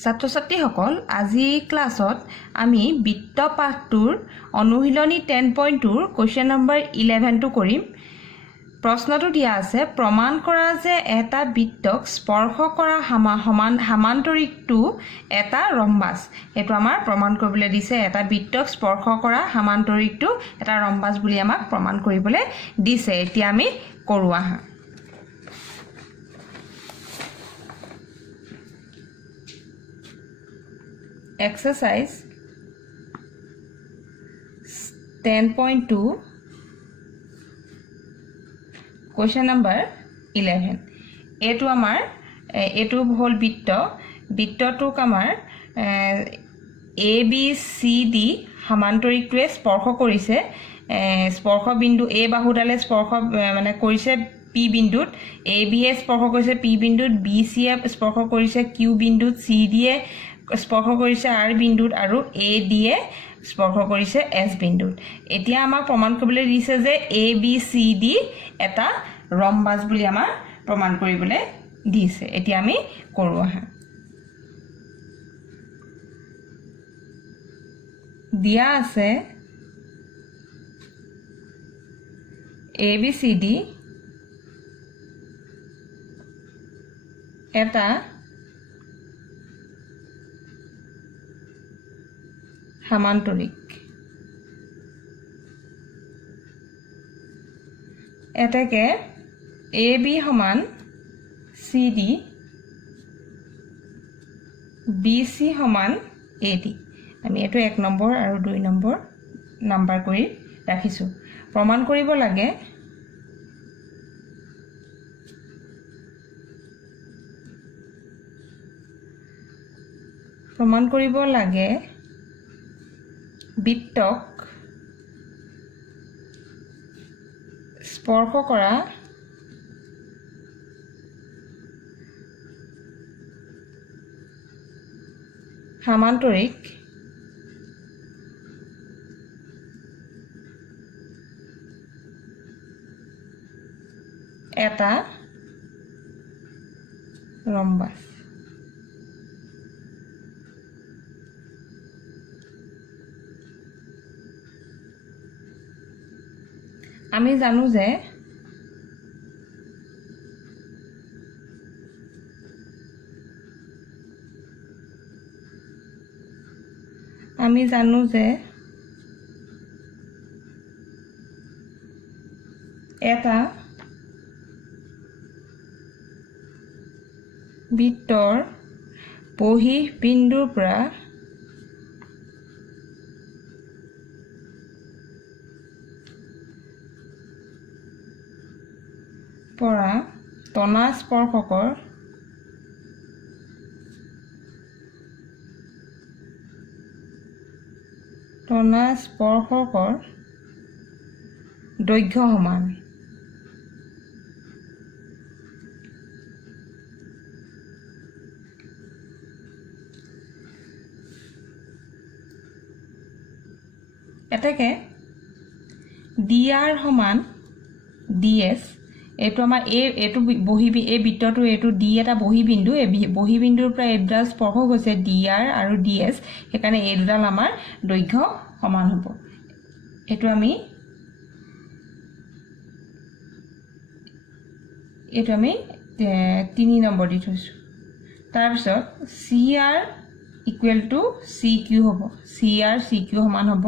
ছাত্ৰ ছাত্ৰীসকল আজি ক্লাছত আমি বৃত্ত পাঠটোৰ অনুশীলনী 10.2 কোৱেশ্চন নম্বৰ 11 টো কৰিম প্ৰশ্নটো দিয়া আছে প্ৰমাণ কৰা যে এটা বৃত্তক স্পৰ্শ কৰা সমান্তৰিকটো এটা ৰম্বাস এটো আমাৰ প্ৰমাণ কৰিবলৈ দিছে এটা বৃত্তক স্পৰ্শ কৰা সমান্তৰিকটো এটা ৰম্বাস বুলি আমাক প্ৰমাণ কৰিবলৈ দিছে এতিয়া আমি কৰো আহা Exercise 10.2 question number 11 এটো আমাৰ এটো হল বৃত্তটোক আমাৰ A B C D সমান্তৰিকটোৱে স্পৰ্শ কৰিছে স্পৰ্শ বিন্দু A বাহুডালে স্পৰ্শ মানে কৰিছে P বিন্দুত A B এ স্পৰ্শ কৰিছে P বিন্দুত B C এ স্পৰ্শ কৰিছে Q বিন্দুত C D এ স্পৰ্শ কৰিছে R বিন্দুত আৰু A D এ স্পৰ্শ কৰিছে S বিন্দুত এতিয়া আমাক প্ৰমাণ কৰিবলৈ দিছে যে A B C D এটা ৰম্বাস বুলি আমাৰ প্ৰমাণ কৰিবলৈ দিছে এতিয়া আমি কৰো আহা দিয়া আছে A B C D এটা সমান্তৰিক এটাকে AB সমান CD BC সমান AD আমি এটো 1 নম্বৰ আৰু 2 নম্বৰ নাম্বাৰ কৰি ৰাখিছো প্ৰমাণ কৰিব লাগে বৃত্তক স্পৰ্শ কৰা সমান্তৰিক এটা ৰম্বাস আমি জানো যে এটা বৃত্তৰ বহিঃ বিন্দুৰ পৰা তনা স্পৰ্শকৰ দৈৰ্ঘ্য সমান এটাকে DR সমান DS এটো আমাৰ এটো বহি এই বৃত্তটো এটো D এটা বহি বিন্দু এই বহি বিন্দুৰ পৰা এই দুটা স্পৰ্শ হৈছে DR আৰু DS সেইকাৰণে এই দুটাল আমাৰ দৈৰ্ঘ্য সমান হ'ব এটো আমি 3 নম্বৰ দি থৈছো তাৰ পিছত CR ইকুৱেল টু CQ হ'ব CR CQ সমান হ'ব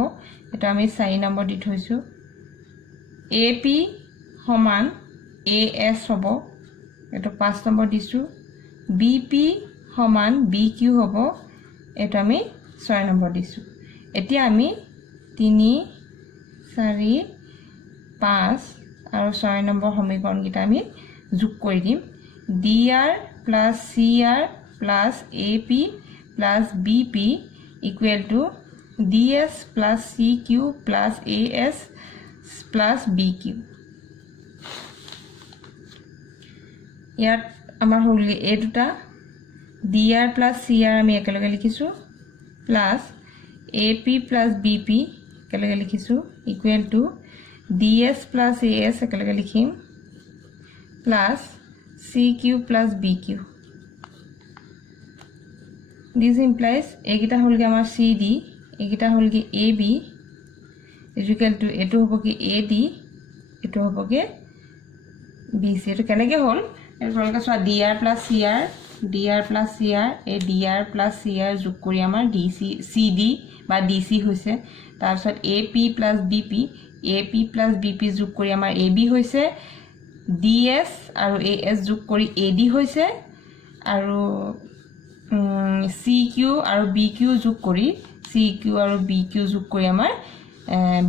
এটা আমি 4 নম্বৰ দি থৈছো AP সমান AS হ'ব এটো 5 নম্বৰ দিছো BP সমান BQ হ'ব এটো আমি 6 নম্বৰ দিছো এতিয়া আমি 3 4 5 আৰু 6 নম্বৰ সমীকৰণ কিটা আমি যোগ কৰি দিম DR plus CR plus AP plus BP equal to DS plus CQ plus AS plus BQ ইয়াত আমাৰ হল এই দুটা DR plus CR আমি একেলগে লিখিছো plus AP plus BP একেলগে লিখিছো equal to DS plus AS একেলগে লিখিম plus CQ plus BQ দিছ ইমপ্লাইজ এইকেইটা হ'লগৈ আমাৰ চি ডি, এইকেইটা হ'লগৈ এ বি ইকুৱেল টু এইটো হ'বগৈ এ ডি, এইটো হ'বগৈ বি চি। এইটো কেনেকৈ হ'ল তোমালোকে চোৱা, D R plus C R, D R plus C R, এই D R plus C R যোগ কৰি আমাৰ ডি চি চি ডি বা ডি চি হৈছে। তাৰপিছত A P plus B P, A P plus B P যোগ কৰি আমাৰ এ বি হৈছে, ডি এছ আৰু এ এছ যোগ কৰি এ ডি হৈছে, আৰু চি কিউ আৰু বি কিউ যোগ কৰি চি কিউ আৰু বি কিউ যোগ কৰি আমাৰ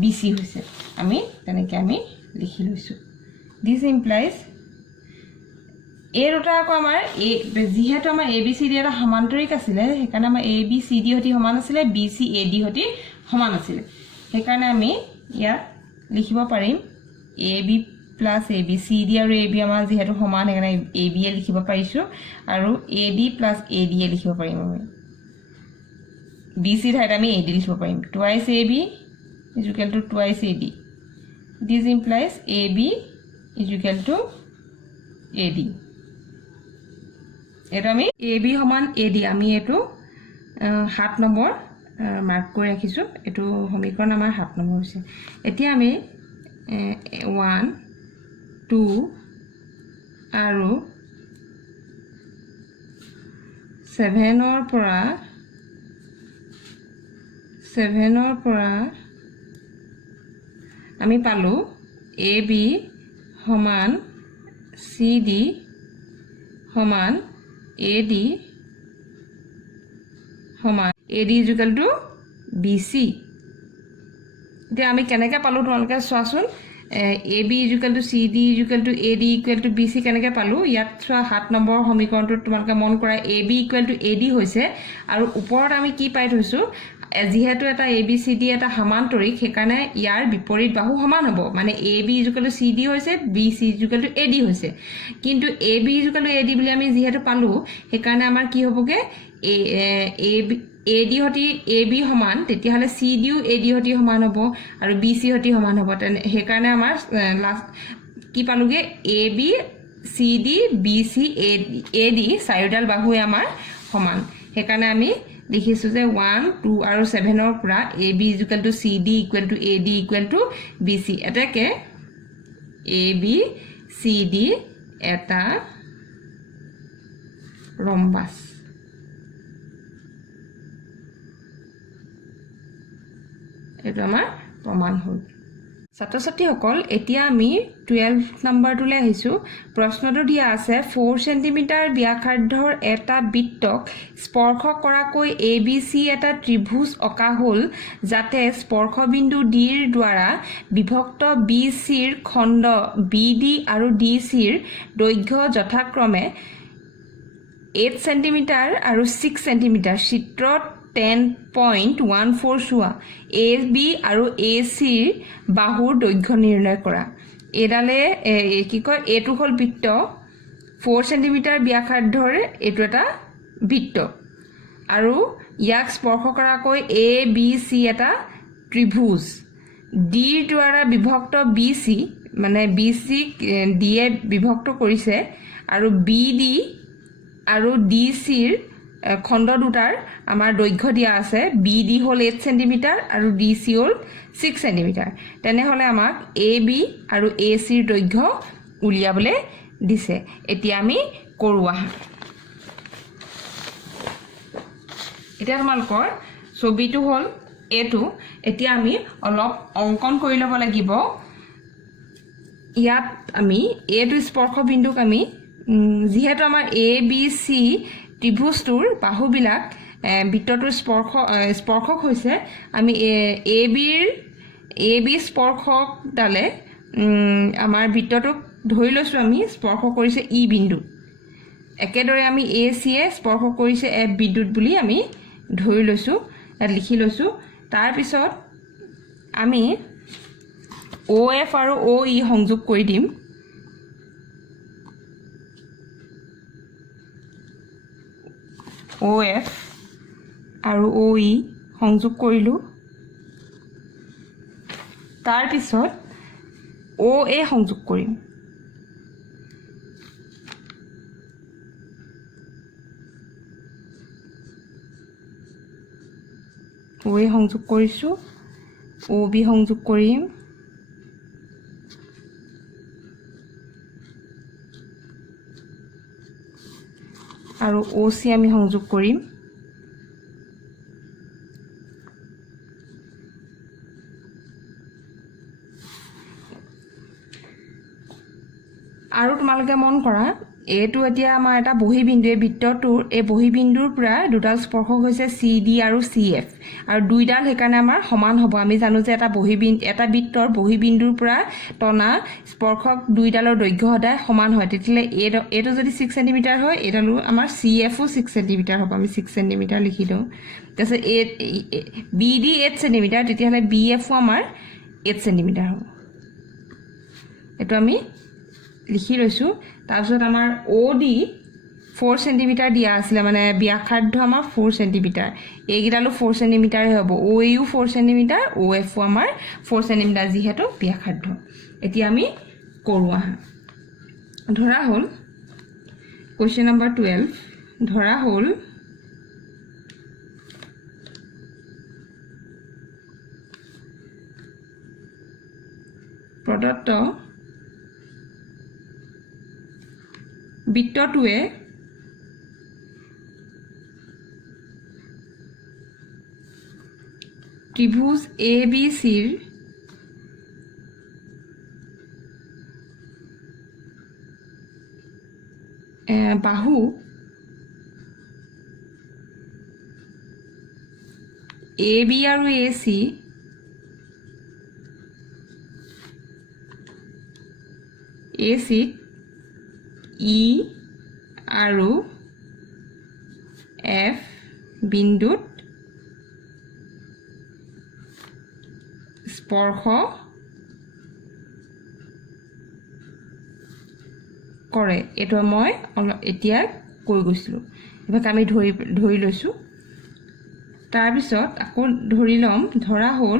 বি চি হৈছে। আমি তেনেকৈ আমি লিখি লৈছোঁ। দিছ ইমপ্লাইজ এই দুটা আকৌ আমাৰ যিহেতু আমাৰ এ বি চি ডি এটা সমান্তৰিক আছিলে, সেইকাৰণে আমাৰ এ বি চি ডি সৈতে সমান আছিলে, বি চি এ ডি সৈতে সমান আছিলে। সেইকাৰণে আমি ইয়াত লিখিব পাৰিম A B plus A B, C D আৰু এ বি আমাৰ যিহেতু সমান, সেইকাৰণে এ বি এ লিখিব পাৰিছোঁ, আৰু A D plus A D A লিখিব পাৰিম। আমি বি চিৰ ঠাইত আমি এ ডি লিখিব পাৰিম। Twice A B equal to twice A D. This implies A B equal to A D. এইটো আমি এ বি সমান এ ডি, আমি এইটো 7 নম্বৰ মাৰ্ক কৰি ৰাখিছোঁ। এইটো সমীকৰণ আমাৰ 7 নম্বৰ হৈছে। এতিয়া আমি 1, 2 আৰু 7ৰ পৰা আমি পালোঁ এ বি সমান চি ডি সমান এ ডি সমান A D equal to B C. এতিয়া আমি কেনেকৈ পালোঁ তোমালোকে চোৱাচোন। A B equal to C D equal to A D equal to B C কেনেকৈ পালোঁ। ইয়াত চোৱা 7 নম্বৰ সমীকৰণটোত তোমালোকে মন কৰা A B equal to A D হৈছে, আৰু ওপৰত আমি কি পাই থৈছোঁ, যিহেতু এটা এ বি চি ডি এটা সমান্তৰিক, সেইকাৰণে ইয়াৰ বিপৰীত বাহু সমান হ'ব। মানে A B equal to C D হৈছে, B C equal to A D হৈছে। কিন্তু A B equal to A D বুলি আমি যিহেতু পালোঁ, সেইকাৰণে আমাৰ কি হ'বগৈ, এ ডি সৈতে এ বি সমান, তেতিয়াহ'লে চি ডিও এ ডি সৈতে সমান হ'ব আৰু বি চি সৈতে সমান হ'ব। সেইকাৰণে আমাৰ লাষ্ট কি পালোঁগৈ, A B C D B C A D চাৰিওডাল বাহুৱে আমাৰ সমান। সেইকাৰণে আমি লিখিছোঁ যে 1, 2 আৰু 7ৰ পৰা A B equal to C D equal to A D equal to B C. এতেকে এ বি চি ডি এটা ৰম্বাস। এইটো আমাৰ প্ৰমাণ হ'ল। ছাত্ৰ ছাত্ৰীসকল, এতিয়া আমি 12 নম্বৰটোলৈ আহিছোঁ। প্ৰশ্নটো দিয়া আছে 4 চেণ্টিমিটাৰ ব্যাসাৰ্ধৰ এটা বৃত্তক স্পৰ্শ কৰাকৈ এ বি চি এটা ত্ৰিভুজ অঁকা হ'ল, যাতে স্পৰ্শবিন্দু ডিৰ দ্বাৰা বিভক্ত বি চিৰ খণ্ড বি ডি আৰু ডি চিৰ দৈৰ্ঘ্য যথাক্ৰমে 8 চেণ্টিমিটাৰ আৰু 6 চেণ্টিমিটাৰ। চিত্ৰত 10.14 চোৱা। এ বি আৰু এ চিৰ বাহুৰ দৈৰ্ঘ্য নিৰ্ণয় কৰা। এইডালে কি কয়, এইটো হ'ল বৃত্ত, 4 চেণ্টিমিটাৰ ব্যাসাৰ্ধৰ এইটো এটা বৃত্ত, আৰু ইয়াক স্পৰ্শ কৰাকৈ এ বি চি এটা ত্ৰিভুজ, ডিৰ দ্বাৰা বিভক্ত বি চি, মানে বি চিক ডিয়ে বিভক্ত কৰিছে, আৰু বি ডি আৰু ডি চিৰ খণ্ড দুটাৰ আমাৰ দৈৰ্ঘ্য দিয়া আছে। বি ডি হ'ল 8 চেণ্টিমিটাৰ আৰু ডি চি হ'ল 6 চেণ্টিমিটাৰ। তেনেহ'লে আমাক এ বি আৰু এ চিৰ দৈৰ্ঘ্য উলিয়াবলৈ দিছে। এতিয়া আমি কৰোঁ আহা। এতিয়া তোমালোকৰ ছবিটো হ'ল এইটো। এতিয়া আমি অলপ অংকন কৰি ল'ব লাগিব। ইয়াত আমি এইটো স্পৰ্শবিন্দুক আমি যিহেতু আমাৰ এ বি চি ত্ৰিভুজটোৰ বাহুবিলাক বৃত্তটোৰ স্পৰ্শক হৈছে, আমি এ বি স্পৰ্শকডালে আমাৰ বৃত্তটোক ধৰি লৈছোঁ, আমি স্পৰ্শ কৰিছে ই বিন্দু। একেদৰে আমি এ চিয়ে স্পৰ্শ কৰিছে এফ বিন্দুত বুলি আমি ধৰি লৈছোঁ, ইয়াত লিখি লৈছোঁ। তাৰপিছত আমি অ' এফ আৰু অ' ই সংযোগ কৰি দিম। অ' এফ আৰু অ' ই সংযোগ কৰিলোঁ। তাৰপিছত অ' এ সংযোগ কৰিম। O A সংযোগ কৰিছোঁ O B সংযোগ কৰিম আৰু O C আমি সংযোগ কৰিম আৰু তোমালোকে মন কৰা এটো এতিয়া আমাৰ এটা বহি বিন্দু এই বৃত্তটোৰ এই বহি বিন্দুৰ পৰা দুডাল স্পৰ্শক হৈছে CD আৰু CF আৰু দুইডাল হেকাৰণে আমাৰ সমান হ'ব আমি জানো যে এটা বহি বিন্দু এটা বৃত্তৰ বহি বিন্দুৰ পৰা টনা স্পৰ্শক দুইডালৰ দৈৰ্ঘ্য সদায় সমান হয় তেতিয়ালে এটো যদি 6 cm হয় এডালো আমাৰ CF ও 6 cm হ'ব আমি 6 cm লিখি দিও তাছে BD 8 cm তেতিয়ালে BF ও আমাৰ 8 cm হ'ব এটো আমি লিখি লৈছো তাৰপিছত আমাৰ OD 4 cm দিয়া আছিল মানে ব্যাসাৰ্ধ আমাৰ 4 cm এইগিডালো 4 cm হ'ব OA ও 4 cm OF ও আমাৰ 4 cm যিহেতু ব্যাসাৰ্ধ এতিয়া আমি কৰো আহা ধৰা হল কোৱেশ্চন নম্বৰ 12 ধৰা হল প্ৰদত্ত বৃত্তটোৱে ত্ৰিভুজ ABC ৰ বাহু AB আৰু AC E আৰু F বিন্দুত স্পৰ্শ কৰে এটো মই এতিয়া কৈ গৈছিলো এবাক আমি ধৰি লৈছো তাৰ পিছত আকৌ ধৰি লম ধৰা হল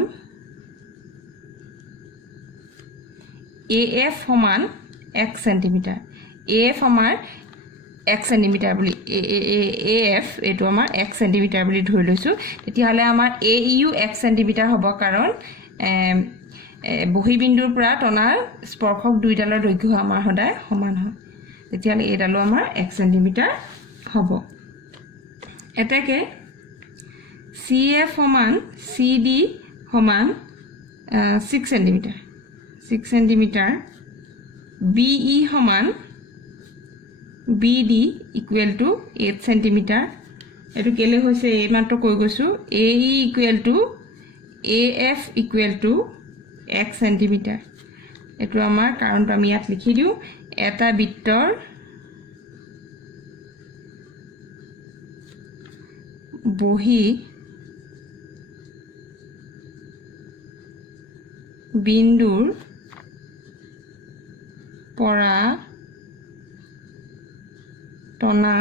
AF সমান 1 cm AF আমাৰ 1 cm বুলি AF এটো আমাৰ 1 cm বুলি ধৰি লৈছো তেতিয়া হলে আমাৰ AEও 1 cm হ'ব কাৰণ বহি বিন্দুৰ পৰা টনাৰ স্পৰ্শক দুইডালৰ দৈৰ্ঘ্য আমাৰ সদায় সমান হয় তেতিয়া হলে এডালো আমাৰ 1 cm হ'ব এটাকে CF সমান CD সমান 6 cm BE সমান BD equal to 8 cm এটো কেলে হৈছে এই মাত্ৰ কৈ গৈছো AE equal to AF equal to 1 cm এটো আমাৰ কাৰণটো আমি ইয়াত লিখি দিও এটা বৃত্তৰ বহি বিন্দুৰ পৰা টনা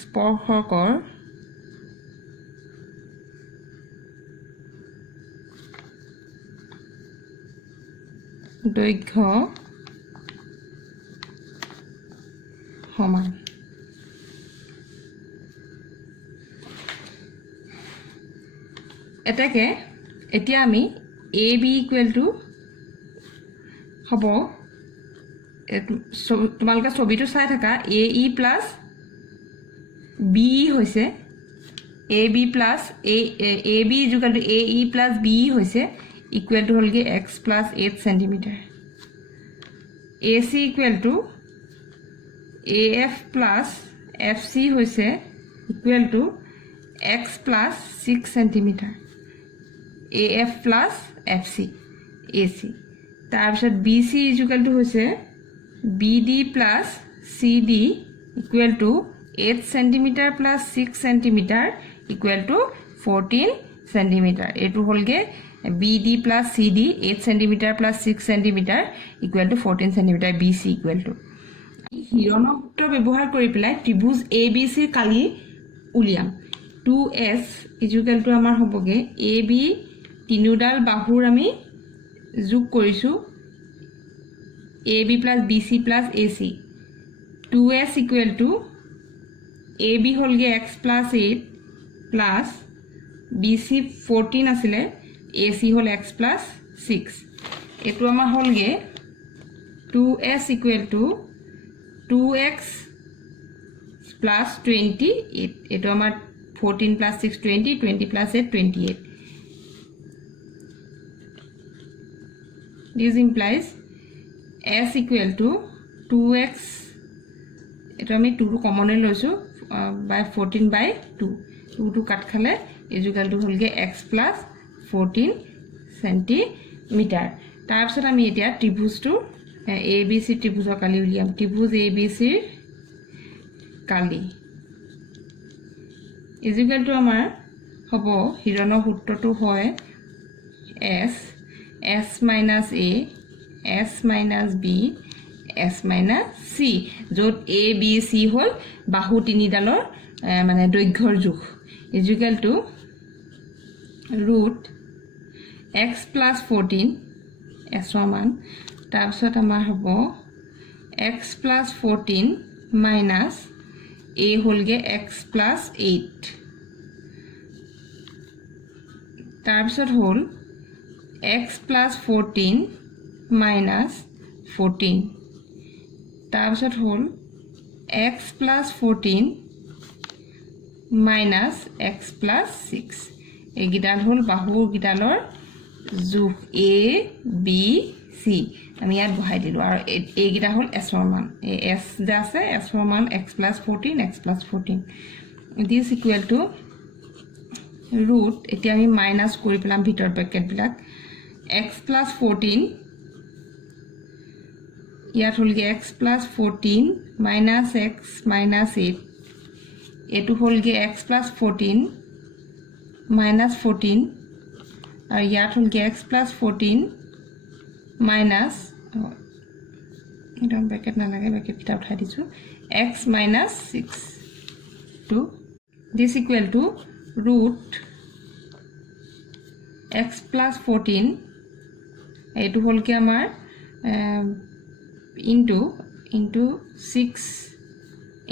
স্পৰ্শকৰ দৈৰ্ঘ্য সমান এটাকে এতিয়া আমি AB equal to হ'ব তোমালকা ছবিটো চাই থাকা AE plus BE হৈছে AB plus AB equal to AE plus BE হৈছে equal to holge x plus 8 cm AC equal to AF plus FC হৈছে equal to x plus 6 cm AF plus FC AC তাৰপিছত BC equal to হৈছে BD plus CD equal to 8 cm plus 6 cm equal to 14 cm এটো হলগে BD plus CD 8 cm plus 6 cm equal to 14 cm BC equal to হিৰণৰ সূত্ৰ ব্যৱহাৰ কৰি পেলাই ত্ৰিভুজ ABC কালি উলিয়াম 2S equal to আমাৰ হ'বগে AB তিনিডাল বাহুৰ আমি যোগ কৰিছো AB plus BC plus AC 2S equal to AB holge x plus 8 plus BC 14 আছিলে AC হল x plus 6 এটো আমাৰ হলগে 2s equal to 2x plus 28 এটো আমাৰ 14 plus 6 20 20 plus 8 28 this implies s equal to 2x এটো আমি 2 টো কমনে লৈছো by 14 by 2 2 to কাট খালে is equal to হলগে x plus 14 centimeter তাৰপিছত আমি এতিয়া ত্ৰিভুজটো ABC ত্ৰিভুজৰ কালি উলিয়াম ত্ৰিভুজ ABC Kali is equal to আমাৰ হ'ব হিৰণৰ সূত্ৰটো হয় s minus a s minus b s minus c য'ত a b c হল বাহু তিনিডালৰ মানে দৈৰ্ঘ্যৰ জোখ is equal to root x plus 14 s মান তাৰপিছত আমাৰ হ'ব x plus 14 minus a হলগে x plus 8 তাৰপিছত হল x plus 14 minus 14 তাৰপিছত হল x plus 14 minus x plus 6 এই গিটাল হল বাহু গিটালৰ জোখ a b c আমি ইয়াত বহাই দিলো আৰু এই গিটা হল s ৰ মান এই s যা আছে s ৰ মান x plus 14 x plus 14 this equal to root এতিয়া আমি মাইনাস কৰি পেলাম ভিতৰ ব্ৰেকেট বিলাক x plus 14 ইয়াত হলগে x plus 14 minus x minus 8 এটো হলগে x plus 14 minus 14 আৰু ইয়াত হলগে x plus 14 minus এটা ব্ৰেকেট না লাগে ব্ৰেকেট টা উঠাই দিছো x minus 6 to this equal to root x plus 14 এটো হলকে আমাৰ into 6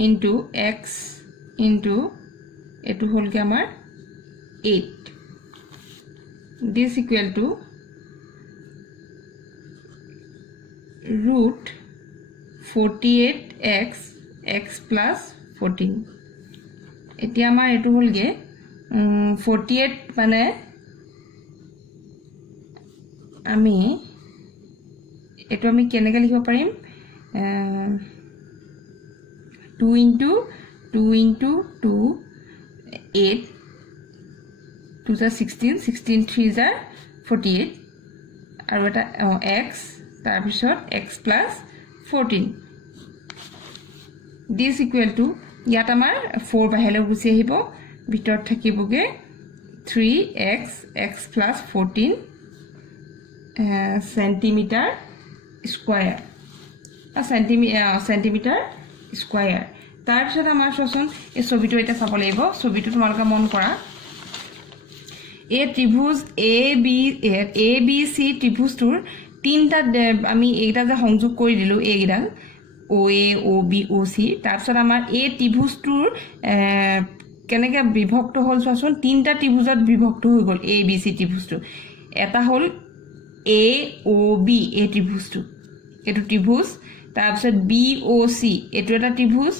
into x into এটো হলকে আমাৰ 8 this equal to root 48x x plus 14 এতিয়া আমাৰ এটো হলগে 48 মানে আমি এটো আমি কেনেকৈ লিখিব পাৰিম 2 into 2 into 2 8 2 is 16 16 3 is 48 আৰু এটা x তাৰপিছত x plus 14 this equal to ইয়াত আমাৰ 4 বাহিৰলৈ গুচি আহিব ভিতৰত থাকিবগে 3x x plus 14 centimeter square centimeter square তাৰপিছত আমাৰ চোন এই ছবিটো এটা চাব লাগিব ছবিটো তোমালোকে মন কৰা এই ত্ৰিভুজ ABC ত্ৰিভুজটোৰ তিনটা আমি এইটা যে সংযোগ কৰি দিলো এইগিডাল OA OB OC তাৰপিছত আমাৰ এই ত্ৰিভুজটোৰ কেনেকৈ বিভক্ত হল চোন তিনটা ত্ৰিভুজত বিভক্ত হৈ গল ABC ত্ৰিভুজটো এটা হল AOB এই ত্ৰিভুজটো এটো ত্ৰিভুজ তাৰপিছত BOC এটো এটা ত্ৰিভুজ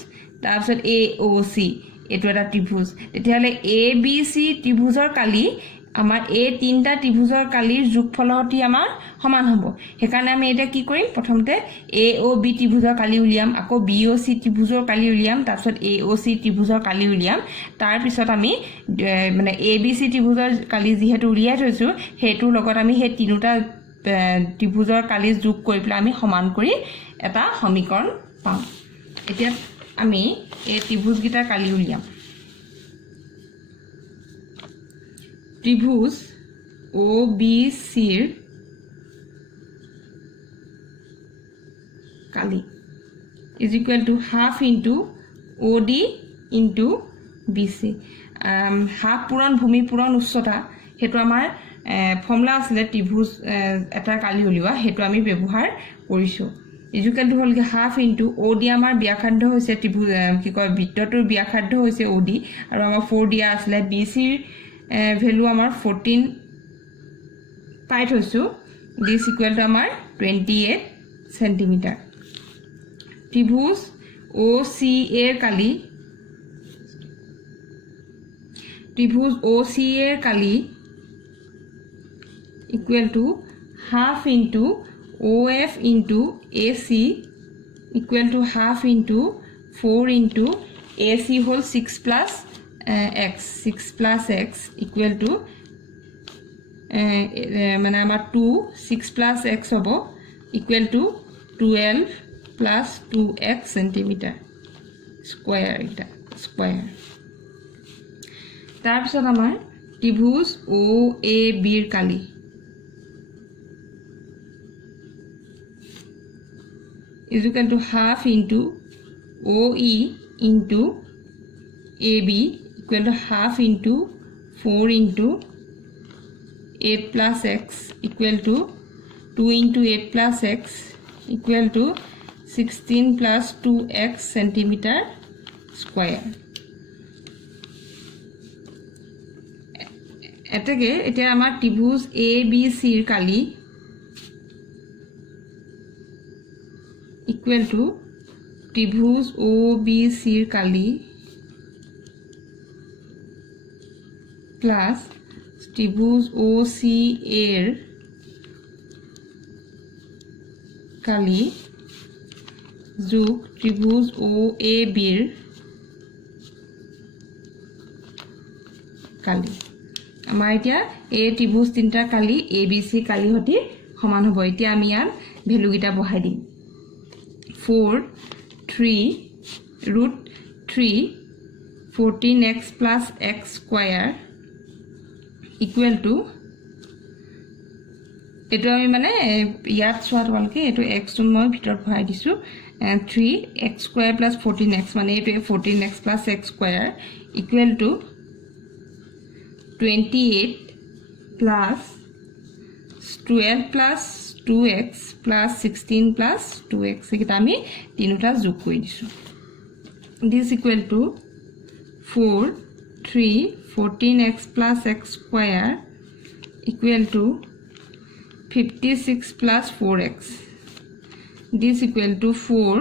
তাৰপিছত AOC এটো এটা ত্ৰিভুজ তেতিয়াহলে ABC ত্ৰিভুজৰ কালি আমাৰ এই তিনটা ত্ৰিভুজৰ কালিৰ যোগফলহতি আমাৰ সমান হ'ব হেকাৰণে আমি এটা কি কৰিম প্ৰথমতে AOB ত্ৰিভুজৰ কালি উলিয়াম আকৌ BOC ত্ৰিভুজৰ কালি উলিয়াম তাৰপিছত AOC ত্ৰিভুজৰ কালি উলিয়াম তাৰ পিছত আমি মানে ABC ত্ৰিভুজৰ কালি যেহেতু উলিয়াই থৈছো হেতুৰ লগত আমি হে তিনিটা ত্ৰিভুজৰ কালি যোগ কৰি পেলাই আমি সমান কৰি এটা সমীকৰণ পাম এতিয়া আমি এই ত্ৰিভুজ গিটা কালি উলিয়াম ত্ৰিভুজ OBC ৰ কালি is equal to half into OD into BC half পূৰণ ভূমি পূৰণ উচ্চতা হেতু আমাৰ ফৰ্মুলা আছে ত্ৰিভুজ এটা কালি উলিওৱা হেতু আমি ব্যৱহাৰ কৰিছো is equal to হলগে half into OD আমাৰ ব্যাসাৰ্ধ হৈছে ত্ৰিভুজ কি কয় বৃত্তটোৰ ব্যাসাৰ্ধ হৈছে OD আৰু আমাৰ 4 দিয়া আছে BC ভ্যালু আমাৰ 14 পাই থৈছো দিস ইকুৱেল টু আমাৰ 28 সেন্টিমিটাৰ ত্ৰিভুজ OCA এর কালি ত্রিভুজ OCA এর কালি equal to half into OF into AC equal to half into 4 into AC whole 6 plus x 6 plus x equal to মানে আমার 2 6 plus x হবো equal to 12 plus 2x centimeter square এটা square তাৰপিছত আমাৰ ত্ৰিভুজ OAB এর কালি is equal to half into OE into AB equal to half into 4 into 8 plus x equal to 2 into 8 plus x equal to 16 plus 2x centimeter square. এটাকে এটা আমার ত্রিভুজ ABC এর কালি equal to ত্রিভুজ OBC এর কালি plus ত্রিভুজ OCA এর কালি যোগ ত্রিভুজ OAB এর কালি আমাৰ এতিয়া এই ত্রিভুজ তিনটা কালি ABC কালি হতি সমান হ'ব এতিয়া আমি ইয়াৰ ভ্যালু গিটা বহাই দিম 4 3 root 3 14x plus x square equal to এটো আমি মানে ইয়াত সোয়াত বলকে এটো x টো মই ভিতর ভৰাই দিছো 3x square plus 14x মানে এটো 14x plus x square equal to 28 plus 12 plus 2x plus 16 plus 2x এটা আমি তিনটা যোগ কৰি দিছো this equal to 4 3 14x plus x square equal to 56 plus 4x this equal to 4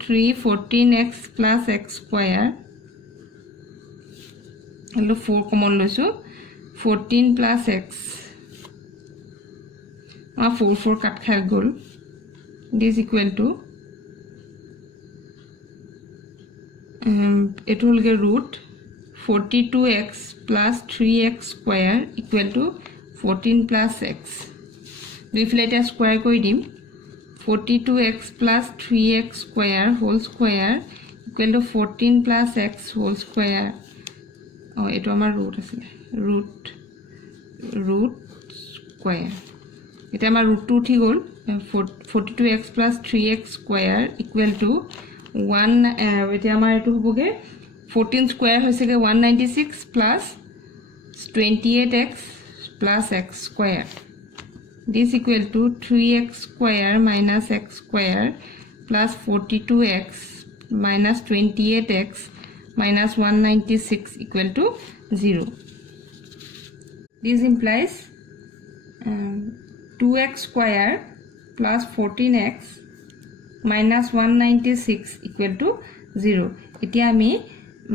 3 14x plus x square hello 4 common লৈছো 14 plus x 4 4 কাট খাই গল this equal to it will get root 42x plus 3x square equal to 14 plus x reflate square koi dim 42x plus 3x square whole square equal to 14 plus x whole square oh eto amar root asile root square এটা আমার root 2 ঠিক হল 42x plus 3x square equal to 1 এটা আমার এটো হবগে 14 square হইছেগে 196 plus 28x plus x square this equal to 3x square minus x square plus 42x minus 28x minus 196 equal to 0 this implies 2x square plus 14x minus 196 equal to 0 এতিয়া আমি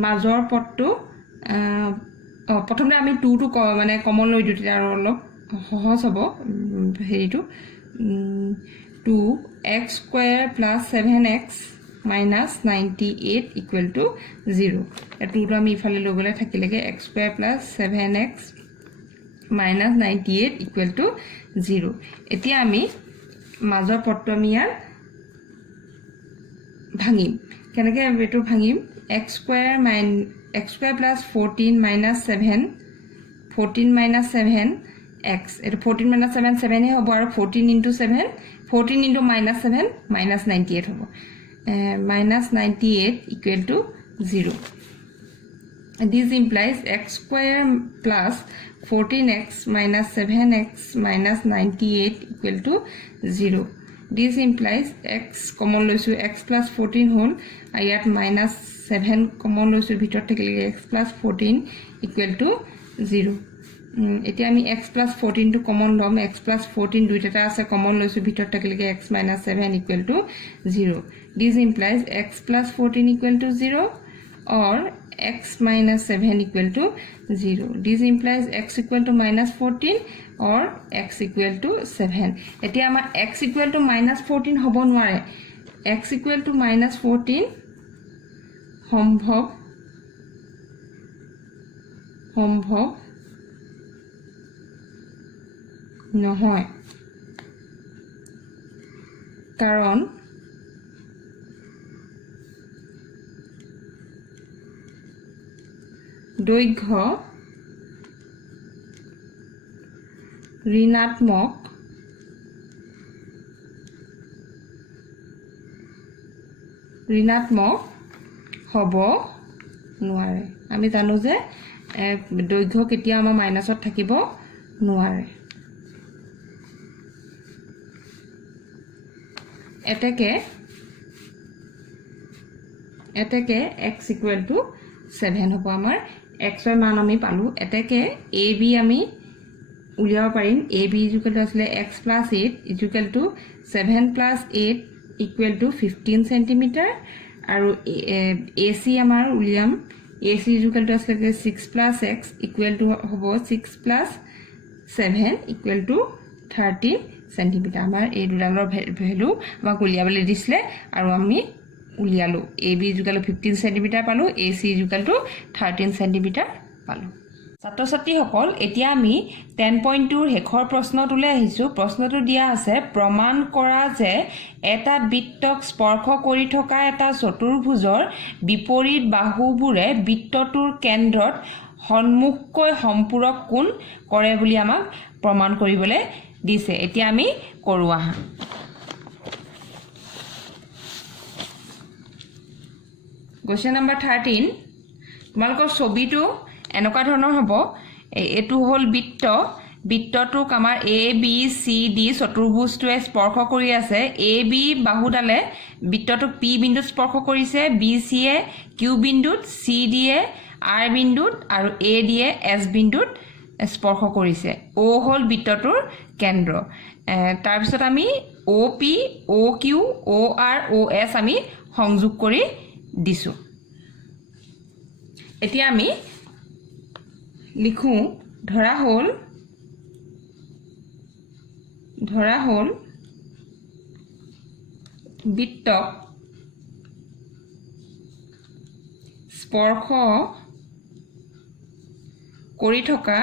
মাজৰ পটটো প্ৰথমে আমি 2 টো মানে কমন লৈ দিও আৰু অলপ সহজ হ'ব হেৰিটো 2x square plus 7x minus 98 equal to 0 এটো টো আমি ইফালে লৈ গলে থাকিলেগে x square plus 7x minus 98 equal to 0 এতিয়া আমি মাজৰ পটটো আমি ইয়াৰ ভাঙিম কেনেকৈ এটো ভাঙিম x square plus 14 minus 7 14 minus 7 x এটো 14 minus 7 7 হে হ'ব আৰু 14 into 7 14 into minus 7 minus 98 হ'ব minus 98 equal to 0 this implies x square plus 14x minus 7x minus 98 equal to 0 this implies x common loisu x plus 14 whole ayat minus 7 common loisu bhitor thekile x plus 14 equal to 0 এতিয়া আমি x + 14 টো common লম x + 14 দুইটা আছে common লৈছো ভিতৰত থাকিলে x - 7 = 0 this implies x + 14 = 0 or x - 7 = 0 this implies x = -14 or x = 7 এতিয়া আমাৰ x = -14 হ'ব নোৱাৰে x = -14 সম্ভৱ নহয় কাৰণ দৈৰ্ঘ্য ঋণাত্মক হ'ব নোৱাৰে আমি জানো যে দৈৰ্ঘ্য কেতিয়া আমাৰ মাইনাছত থাকিব নোৱাৰে এতেকে x = 7 হ'ব আমাৰ x ৰ মান আমি পালো এতেকে ab আমি উলিয়াব পাৰিম ab = আসলে x + 8 = 7 + 8 = 15 cm আৰু ac আমাৰ উলিয়াম ac = আসলে 6 + x = হ'ব 6 + 7 = 13 cm আমাৰ এই দুডালৰ ভ্যালু আমাক উলিয়াবলৈ দিছিলে আৰু আমি উলিয়ালো ab = 15 cm পালো ac = 13 cm পালো ছাত্ৰ ছাত্ৰী সকল এতিয়া আমি 10.2 শেষৰ প্ৰশ্নটোলৈ আহিছো প্ৰশ্নটো দিয়া আছে প্ৰমাণ কৰা যে এটা বৃত্তক স্পৰ্শ কৰি থকা এটা চতুৰ্ভুজৰ বিপৰীত বাহুবোৰে বৃত্তটোৰ কেন্দ্ৰত সন্মুখকৈ সম্পূৰক কোণ কৰে বুলি আমাক প্ৰমাণ কৰিবলৈ দিছে এতিয়া আমি কৰো আহা Question number 13 তোমালোকৰ ছবিটো এনেকুৱা ধৰণৰ হ'ব এটো হল বৃত্তটোক আমাৰ a b c d চতুৰ্ভুজটোৱে স্পৰ্শ কৰি আছে a b বাহুডালে বৃত্তটোক p বিন্দুত স্পৰ্শ কৰিছে b c এ q বিন্দুত c d এ r বিন্দুত আৰু a d এ s বিন্দুত স্পৰ্শ কৰিছে o হল বৃত্তটোৰ কেন্দ্ৰ তাৰ পিছত আমি op oq or os আমি সংযোগ কৰি দিছো এতিয়া আমি লিখো ধৰা হল বৃত্তক স্পৰ্শ কৰি থকা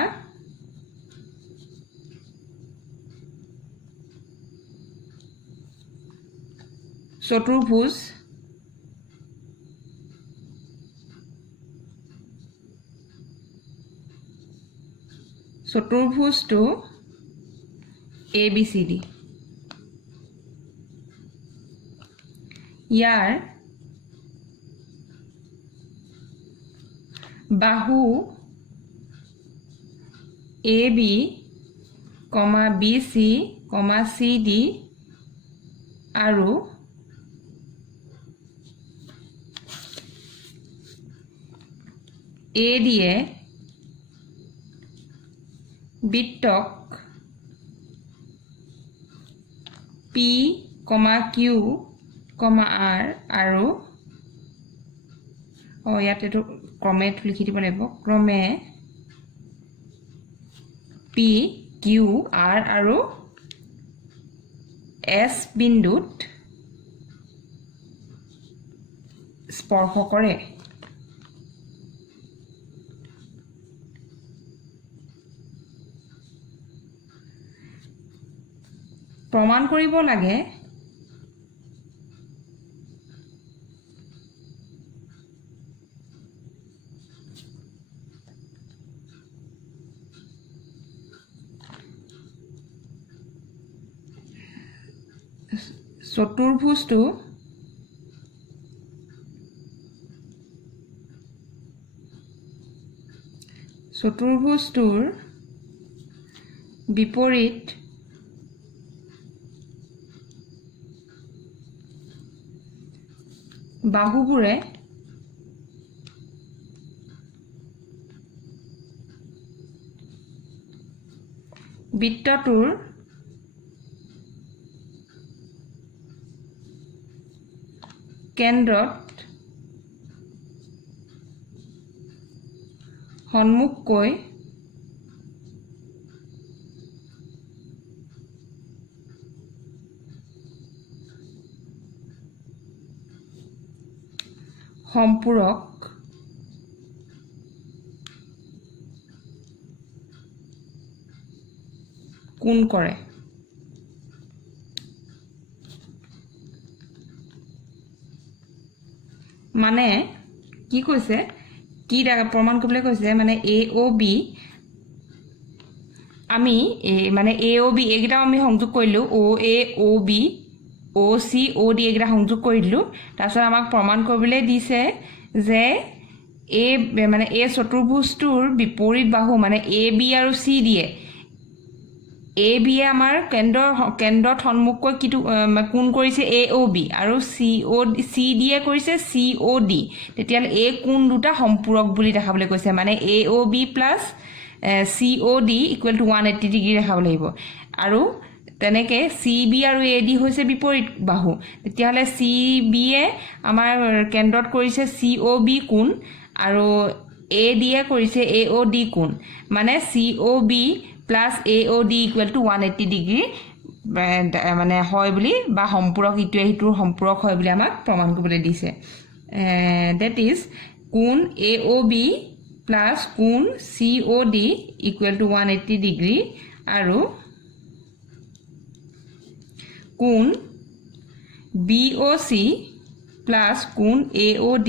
চতুৰ্ভুজ চতুৰ্ভুজটো ABCD ইয়াৰ বাহু AB, BC, CD আৰু AD এ বৃত্তক P, Q, R আৰু ইয়াতে তো ক্ৰমে লিখি দিব লাগিব ক্ৰমে P, Q, R আৰু S বিন্দুত স্পৰ্শ কৰে প্ৰমাণ কৰিব লাগে চতুৰ্ভুজটোৰ বিপৰীত বাহুবোৰে বৃত্তটোৰ কেন্দ্ৰত সন্মুখকৈ সম্পূৰক কোণ কৰে মানে কি কৈছে কি প্ৰমাণ কৰিবলৈ কৈছে মানে AOB আমি মানে AOB এইকেইটা আমি সংযোগ কৰিলো OA OB OC OD এইকেইটা সংযোগ কৰি দিলো তাৰপিছত আমাক প্ৰমাণ কৰিবলৈ দিছে যে মানে এই চতুৰ্ভুজটোৰ বিপৰীত বাহু মানে AB আৰু C দিয়ে AB আমাৰ কেন্দ্ৰত সন্মুখকৈ কিটো কোণ কৰিছে AOB আৰু CD কৰিছে COD তেতিয়ালে এই কোণ দুটা সম্পূৰক বুলি দেখাবলৈ কৈছে মানে AOB plus COD equal to 180 degree দেখাব লাগিব আৰু তেনেকে CB আৰু AD হৈছে বিপৰীত বাহু তেতিয়ালে CB এ আমাৰ কেন্দ্ৰত কৰিছে COB কোণ আৰু AD এ কৰিছে AOD কোণ মানে COB plus AOD equal to 180 degree মানে হয় বুলি বা সম্পূৰক ইটোৱে ইটোৰ সম্পূৰক হয় বুলি আমাক প্ৰমাণ কৰিবলৈ দিছে that is কোণ AOB plus কোণ COD equal to 180 ডিগ্ৰী আৰু কোণ BOC plus কোণ AOD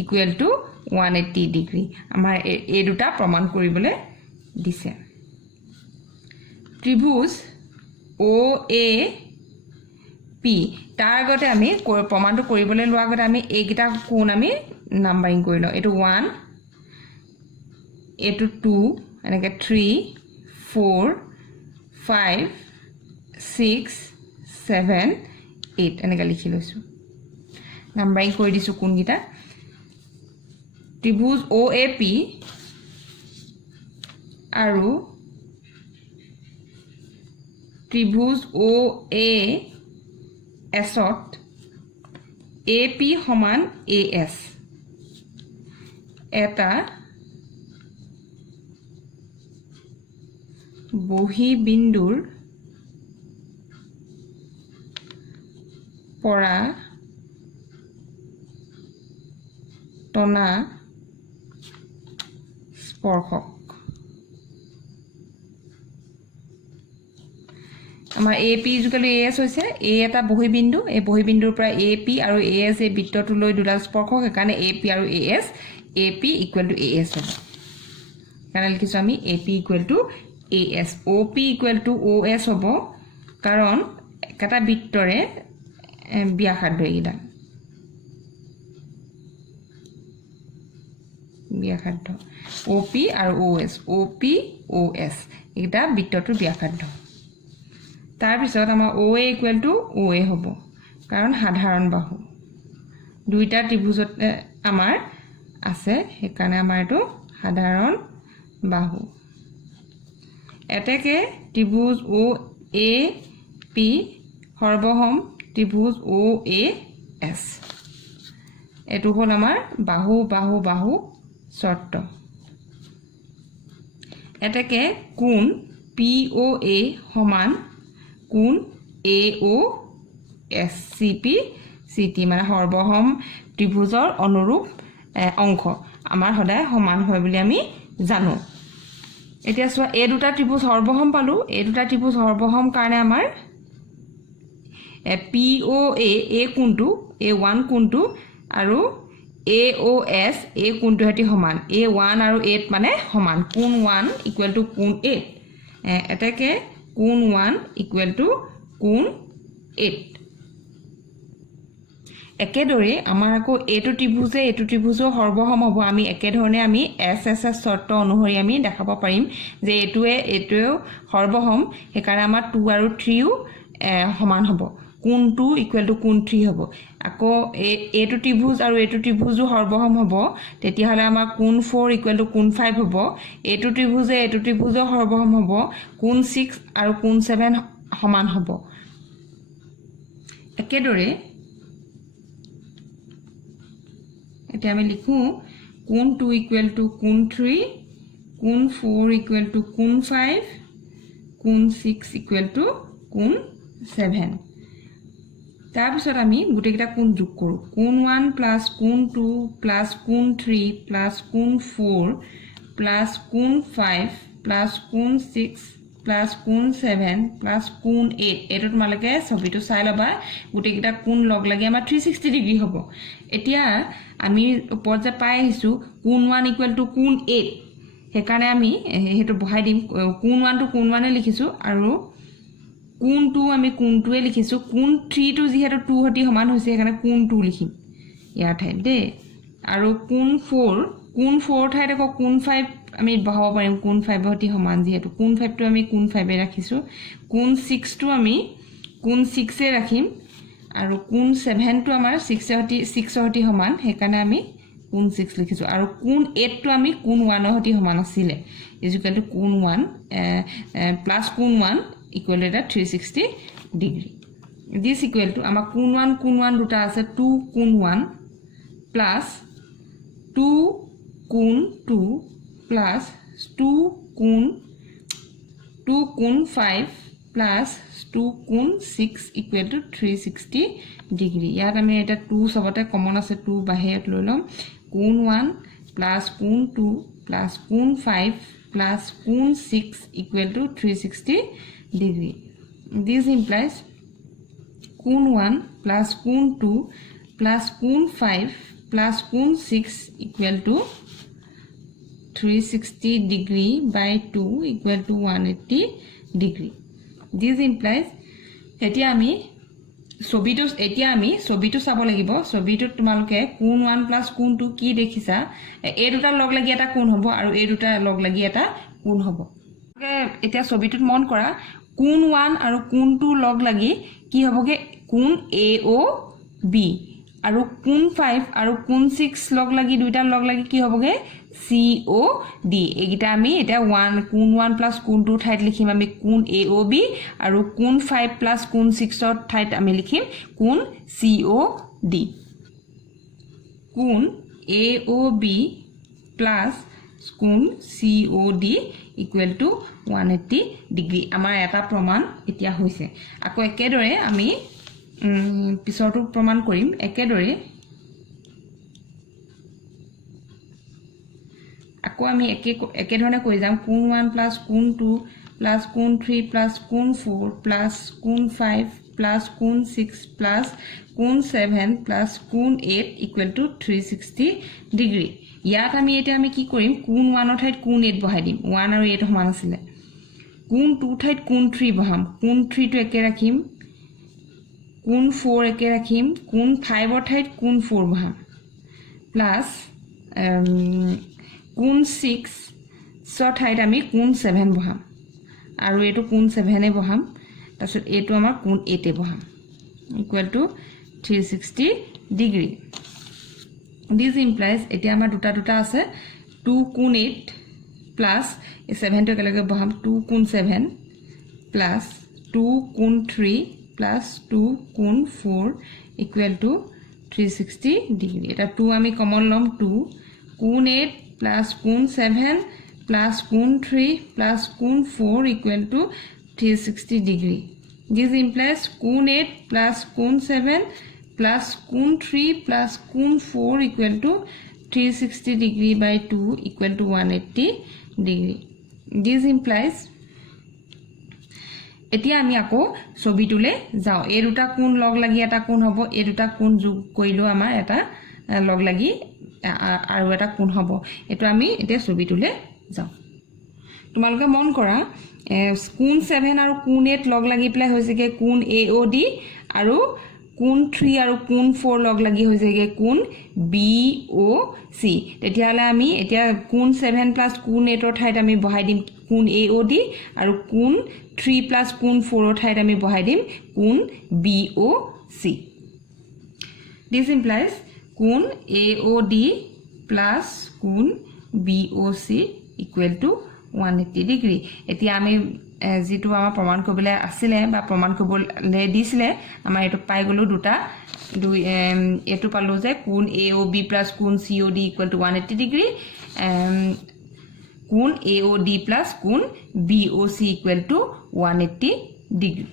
equal to 180 ডিগ্ৰী আমাৰ এই দুটা প্ৰমাণ কৰিবলৈ দিছে ত্ৰিভুজ OAP তাৰ আগতে আমি প্ৰমাণটো কৰিবলৈ লোৱাৰ আগতে আমি এইকেইটা কোণ আমি নাম্বাৰিং কৰি লওঁ এটো 1 এটো 2 এনেকে 3 4 5 6 7 8 এনেকে লিখি লৈছো নাম্বাৰিং কৰি দিছো কোণকেইটা ত্ৰিভুজ OAP আৰু ত্ৰিভুজ OAS AP সমান AS এটা বহি বিন্দুৰ পৰা টনা স্পৰ্শক আমাৰ AP ইকুৱেল টু AS হৈছে A এটা বহি বিন্দু এই বহি বিন্দুৰ পৰা AP আৰু AS এই বৃত্তটো লৈ দুডাল স্পৰ্শক সেইকাৰণে AP আৰু AS AP equal to AS হ'ব কাৰণ লিখিছো আমি AP equal to AS OP equal to OS হ'ব কাৰণ এটা বৃত্তৰে ব্যাসাৰ্ধ এইডাল ব্যাসাৰ্ধ OP আৰু OS OP OS এটা বৃত্তটোৰ ব্যাসাৰ্ধ তাৰ পিছত আমাৰ OA ইকুৱেল টু OA হ'ব কাৰণ সাধাৰণ বাহু দুইটা ত্ৰিভুজত আমাৰ আছে সেইকাৰণে আমাৰ এটো সাধাৰণ বাহু এতেকে ত্ৰিভুজ OAP সৰ্বসম ত্ৰিভুজ OAS এটো হ'ল আমাৰ বাহু বাহু বাহু শৰ্ত এতেকে কোণ POA সমান কোণ AOSCP CT মানে সৰ্বসম ত্ৰিভুজৰ অনুৰূপ অংশ আমাৰ সদায় সমান হয় বুলি আমি জানো এতিয়া সোৱা এই দুটা ত্ৰিভুজ সৰ্বসম পালো এই দুটা ত্ৰিভুজ সৰ্বসম কাৰণে আমাৰ POA এই কোণটো A1 কোণটো আৰু AOS এই কোণটো হেতি সমান A1 আৰু 8 মানে সমান কোণ 1 ইকুৱেল টু কোণ 8 এটাকে কোণ 1 ইকুৱেল টু কোণ 8 একেদৰে আমাৰ আকৌ এইটো ত্ৰিভুজৰ সৰ্বসম হ'ব আমি একেধৰণে আমি SSS শৰ্ত অনুসৰি আমি দেখাব পাৰিম যে এইটোৱে সৰ্বসম সেইকাৰণে আমাৰ 2 আৰু 3 ও সমান হ'ব কোণ 2 ইকুৱেল টু কোণ 3 হ'ব আকৌ এইটো ত্ৰিভুজ আৰু এইটো ত্ৰিভুজো সৰ্বসম হ'ব তেতিয়াহ'লে আমাৰ কোণ 4 ইকুৱেল টু কোণ 5 হ'ব এইটো ত্ৰিভুজৰ সৰ্বসম হ'ব কোণ 6 আৰু কোণ 7 সমান হ'ব একেদৰে এতিয়া আমি লিখো কোণ 2 ইকুৱেল টু কোণ 3 কোণ 4 ইকুৱেল টু কোণ 5 কোণ 6 ইকুৱেল টু কোণ 7 তাৰপিছত আমি গোটেইকেইটা কোণ যোগ কৰোঁ কোণ 1 প্লাছ কোণ 2 প্লাছ কোণ 3 প্লাছ কোণ 4 প্লাছ কোণ 5 প্লাছ কোণ 6 প্লাছ কোণ 7 প্লাছ কোণ 8 এইটো তোমালোকে ছবিটো চাই ল'বা গোটেইকেইটা কোণ লগ লাগি আমাৰ 360 ডিগ্ৰী হ'ব এতিয়া আমি ওপৰত যে পাই আহিছোঁ কোণ 1 ইকুৱেল টু কোণ 8 সেইকাৰণে আমি সেইটো বহাই দিম কোণ 1 টো কোণ 1 লিখিছোঁ আৰু কোণ 2 আমি কোণ 2 লিখিছোঁ কোণ 3 টো যিহেতু 2 সতি সমান হৈছে সেইকাৰণে কোণ 2 লিখিম ইয়াৰ ঠাইত দেই আৰু কোণ 4 ঠাইত আকৌ কোণ 5 আমি বহাব পাৰিম কোণ 5 সতি সমান যিহেতু কোণ 5 টো আমি কোণ 5 ৰাখিছোঁ কোণ 6 টো আমি কোণ 6 ৰাখিম আৰু কোণ 7 টো আমাৰ 6 সতি সমান সেইকাৰণে আমি কোণ 6 লিখিছোঁ আৰু কোণ 8 টো আমি কোণ 1 সতি সমান আছিলে ইকুৱেল টু কোণ 1 প্লাছ কোণ 1 equal to 360 degree. This equal to ama কোণ 1 দুটা আছে 2 কোণ 1 plus 2 কোণ 2 plus 2 কোণ 5 plus 2 কোণ 6 equal to 360 degree. ইয়াত আমি এটা 2 সবতে কমন আছে 2 বাহিৰত লৈ লম কোণ 1 plus কোণ 2 plus কোণ 5 plus কোণ 6 equal to 360 degree. This implies কোণ 1 plus কোণ 2 plus কোণ 5 plus কোণ 6 equal to 360 degree by 2 equal to 180 degree. This implies এতিয়া আমি ছবিটো চাব লাগিব ছবিটোত তোমালোকে কোণ 1 plus কোণ 2 কি দেখিছা এই দুটা লগ লাগি এটা কোণ হ'ব আৰু এই দুটা লগ লাগি এটা কোণ হ'ব এতিয়া ছবিটোত মন কৰা কোণ 1 আৰু কোণ 2 লগ লাগি কি হ'বগে কোণ AOB আৰু কোণ 5 আৰু কোণ 6 লগ লাগি দুইটা লগ লাগি কি হ'বগে COD এইগিটা আমি এটা কোণ 1 প্লাছ কোণ 2 ঠাইত লিখিম আমি কোণ AOB আৰু কোণ 5 প্লাছ কোণ 6 ঠাইত আমি লিখিম কোণ COD কোণ AOB প্লাছ কোণ COD equal to 180 degree আমাৰ এটা প্ৰমাণ এতিয়া হৈছে আকৌ একেদৰে আমি পিছৰটো প্ৰমাণ কৰিম একেদৰে আকৌ আমি একে ধৰণে কৰি যাম কোণ 1 প্লাছ কোণ 2 প্লাছ কোণ 3 প্লাছ কোণ 4 প্লাছ কোণ 5 প্লাছ কোণ 6 প্লাছ কোণ 7 প্লাছ কোণ 8 equal to 360 degree ইয়াত আমি এটা আমি কি কৰিম কোণ 1 ঠাইত কোণ 8 বহাই দিম 1 আৰু 8 সমান আছিল কোণ 2 ঠাইত কোণ 3 বহাম কোণ 3 টো একে ৰাখিম কোণ 4 একে ৰাখিম কোণ 5 ঠাইত কোণ 4 বহাম প্লাস কোণ 6 ঠাইত আমি কোণ 7 বহাম আৰু এটো কোণ 7 এ বহাম তাৰছত এটো আমাৰ কোণ 8 এ বহাম equal to 360 degree This implies এতিয়া আমাৰ দুটা আছে 2 কোণ 8 প্লাস 7 টো একেলগে বহাম 2 কোণ 7 প্লাস 2 কোণ 3 প্লাস 2 কোণ 4 ইকুৱেল টু 360 ডিগ্ৰী এটা 2 আমি কমন লম 2 কোণ 8 প্লাস কোণ 7 প্লাস কোণ 3 প্লাস কোণ 4 equal to 360 degree This implies কোণ 8 প্লাস কোণ 7 plus কোণ 3 plus কোণ 4 equal to 360 degree by 2 equal to 180 degree. This implies এতিয়া আমি আকৌ ছবিটোলে যাও এই দুটা কোণ লগ লাগি এটা কোণ হ'ব এই দুটা কোণ যোগ কৰিলো আমাৰ এটা লগ লাগি আৰু এটা কোণ হ'ব এটো আমি এতিয়া ছবিটোলে যাও তোমালোকে মন কৰা কোণ 7 আৰু কোণ 8 লগ লাগি প্লাই হৈছে কে কোণ AOD আৰু কোণ 3 আৰু কোণ 4 লগ লাগি হৈছেগে কোণ BOC তেতিয়ালে আমি এতিয়া কোণ 7 প্লাস কোণ 8 ঠাইত আমি বহাই দিম কোণ AOD আৰু কোণ 3 প্লাস কোণ 4 ঠাইত আমি বহাই দিম কোণ BOC This implies কোণ AOD plus কোণ BOC equal to 180 degree. এতিয়া আমি যেটো আমাৰ প্ৰমাণ কৰিবলৈ আছিল বা প্ৰমাণ কৰিবলৈ দিছিলে আমাৰ এটো পাই গলো দুটা এটো পালো যে কোণ AOB plus কোণ COD equal to 180 degree. কোণ AOD plus কোণ BOC equal to 180 degree.